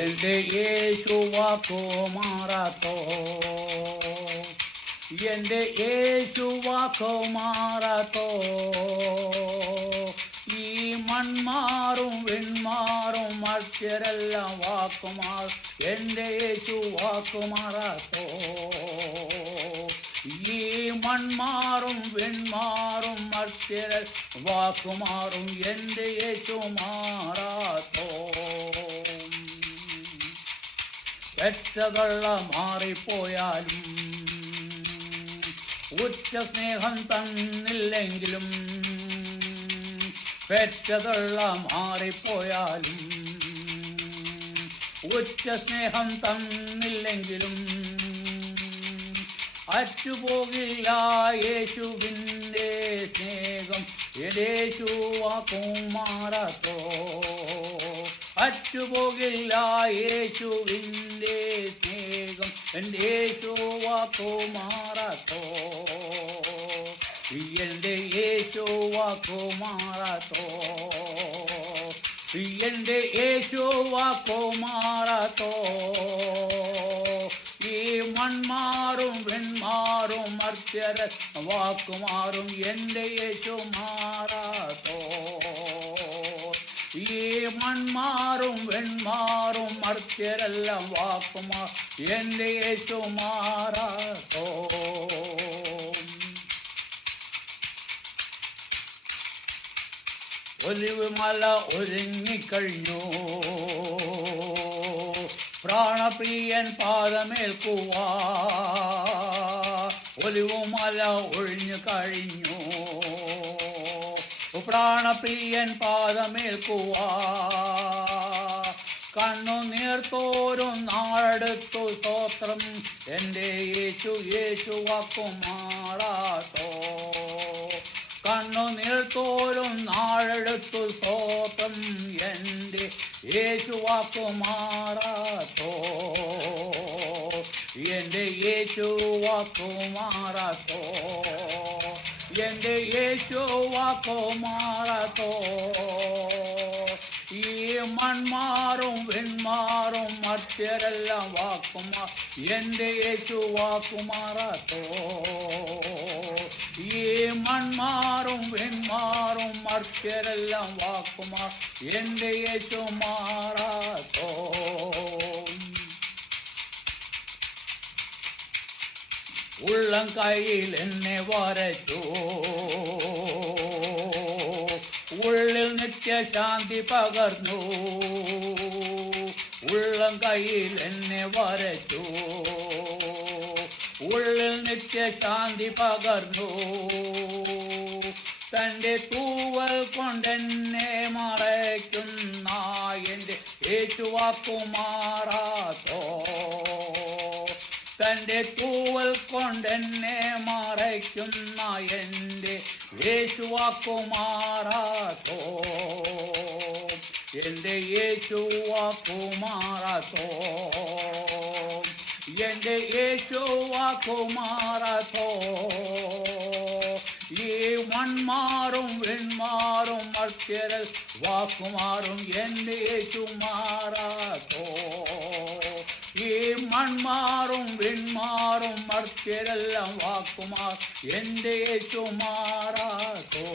എന്റെ യേശു വാക്കു മാറാത്തോ, എന്റെ യേശു വാക്കു മാറാത്തോ. ഈ മൺമാറും വെൺമാറും മർത്യരെല്ലാം വാക്കുമാറും, എന്റെ യേശു വാക്കുമാറാത്തോ. ഈ മൺമാറും വെൺമാറും മർത്യരൽ വാക്കുമാറും, എന്റെ യേശു മാറാത്തോ. പെറ്റതള്ള മാറിപ്പോയാലും ഉച്ച സ്നേഹം തന്നില്ലെങ്കിലും, പെറ്റതള്ള മാറിപ്പോയാലും ഉച്ച സ്നേഹം തന്നില്ലെങ്കിലും, അറ്റുപോകില്ല യേശുവിൻ്റെ സ്നേഹം, യേശു വാക്കും മാറാത്തോ. അറ്റുപോകില്ല യേശുവിൻ്റെ സ്നേഹം, എൻ്റെ യേശു വാക്കു മാറാത്തോ. എൻ്റെ യേശു വാക്കു മാറാത്തോ, എൻ്റെ യേശു വാക്കു മാറാത്തോ. ഈ മൺമാറും വെൺമാറും മർത്യര വാക്കുമാറും, എൻ്റെ യേശു മാറാത്തോ. ഈ മൺമാറും വെൺമാറും മർത്യരെല്ലാം വാക്കുമാർ, എൻ്റെ യേശു മാറാത്തോ. ഒലിവ് മല ഒരുങ്ങിക്കഴിഞ്ഞു, പ്രാണപ്രിയൻ പാദമേൽക്കുവാ. ഒലിവുമല ഒഴിഞ്ഞു കഴിഞ്ഞു, പ്രാണപ്രിയൻ പാദമേൽക്കുവാ. കണ്ണുനീർത്തോരും നാടെടുത്തു സ്തോത്രം, എൻ്റെ യേശു യേശു വാക്കു മാറാത്തോ. കണ്ണുനീർത്തോരും നാടെടുത്തു സ്തോത്രം, എൻ്റെ യേശു വാക്കു മാറാത്തോ. എൻ്റെ യേശു വാക്കു മാറാത്തോ, എൻ്റെ യേശു വാക്കു മാറാത്തോ. ഈ മൺമാറും വെൺമാറും മർത്യരെല്ലാം വാക്കുമാർ, എൻ്റെ യേശു വാക്കു മാറാത്തോ. ഈ മൺമാറും വെൺമാറും മർത്യരെല്ലാം വാക്കുമാർ, എൻ്റെ യേശു മാറാത്തോ. ഉള്ളം കയ്യിൽ എന്നെ വരച്ചു, ഉള്ളിൽ നിത്യശാന്തി പകർന്നു. ഉള്ളം കയ്യിൽ എന്നെ വരച്ചു, ഉള്ളിൽ നിത്യശാന്തി പകർന്നു. തൻ്റെ തൂവൽ കൊണ്ടെന്നെ മറയ്ക്കുന്ന എൻ്റെ യേശു വാക്കു മാറാത്തോ. തൻ്റെ തൂവൽ കൊണ്ടെന്നെ മറയ്ക്കുന്ന എൻ്റെ യേശു വാക്കു മാറാത്തോ. എൻ്റെ യേശു വാക്കു മാറാത്തോ, എൻ്റെ യേശു വാക്കു മാറാത്തോ. ഈ മൺമാറും വെൺമാറും മർത്യരൽ വാക്കുമാറും, എൻ്റെ യേശു മാറാത്തോ. ഈ മൺമാറും വെൺമാറും മർത്യരെല്ലാം വാക്കുമാർ, എൻ്റെ യേശു മാറാത്തോ.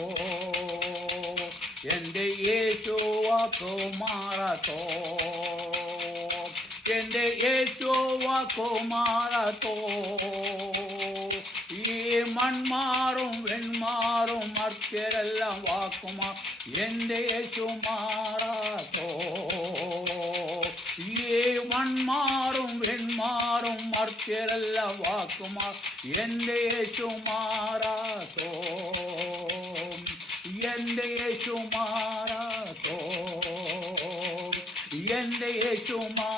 എൻ്റെ യേശു വാക്കു മാറാത്തോ, എൻ്റെ യേശു വാക്കു മാറാത്തോ. ഈ മൺമാറും വെൺമാറും മർത്യരെല്ലാം വാക്കുമാർ, എൻ്റെ യേശു മാറാത്തോ. ഈ മൺമാറും വെൺമാറും മർത്യരെല്ലാം വാക്കുമാർ, എൻ്റെ യേശു മാറാത്തോ. എൻ്റെ യേശു മാറാത്തോ, എൻ്റെ യേശു മാറാത്തോ.